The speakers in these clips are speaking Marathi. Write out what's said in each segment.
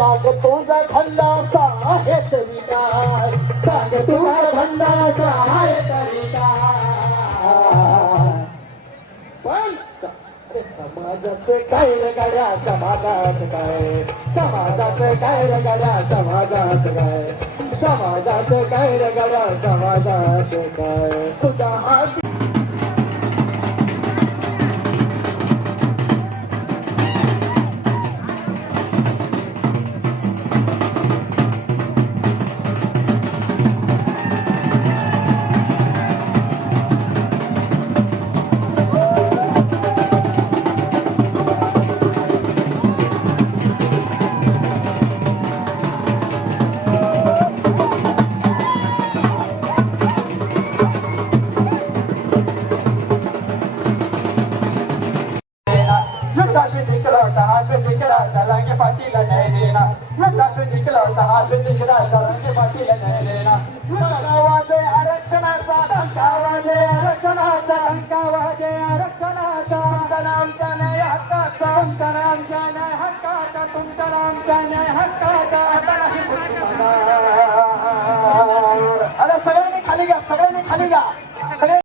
सांग तुझा खंडासा आहे तरी काय, सांग तुझा खंडासा आहे तरी काय. पण अरे समाजाचं काय रे गाड्या, समाजाचं काय, समाजाचं काय रे गाड्या, समाजाचं काय, समाजाचं काय रे गाड्या, समाजाचं काय. तुझा हात लागे पाटीला नाही देना, लागे पाटीला नाही देना. वाजे आरक्षणाचा डंका, वाजे आरक्षणाचा डंका, वाजे आरक्षणाचा. तुमचा आमच्या न्याय हक्काचा, तुमचा आमच्या न्याय हक्काचा, तुमचा आमच्या न्याय हक्काचा. अरे सगळ्यांनी खाली घ्या, सगळ्यांनी खाली घ्या. सगळे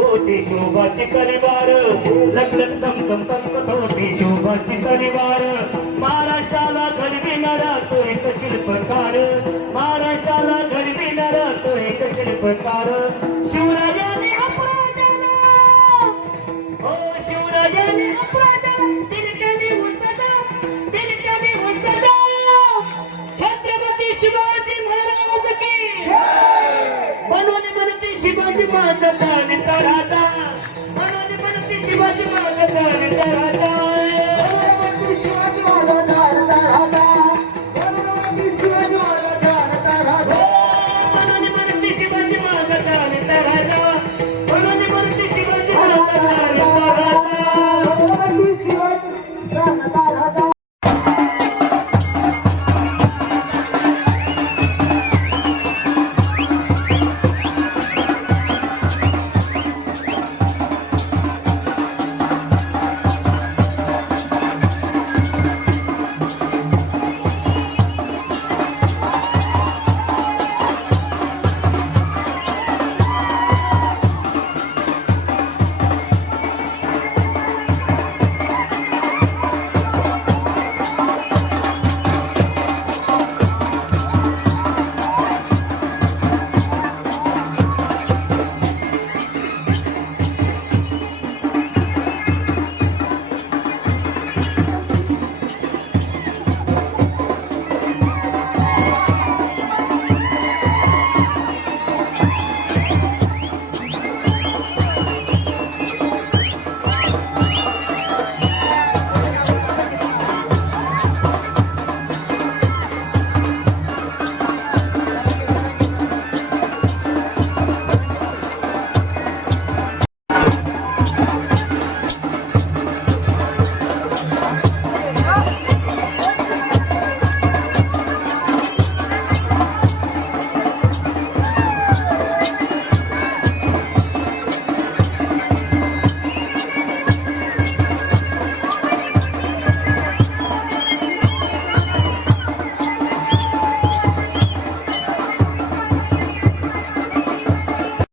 होती शोभाची परिवार, लग्न होती शोभाची परिवार. महाराष्ट्राला घडविणारा तो एक शिल्पकार, महाराष्ट्राला घडविणारा तो एक शिल्पकार. शिवराजाने अपराधाला, हो शिवराजाने अपराधाला दिलकनी उंचदा, दिलकनी उंचदा. छत्रपती शिवाजी महाराज की बनवणे म्हणते शिवाजी महाराज राजा, म्हणून म्हणते शिवाजी महाराज राजा.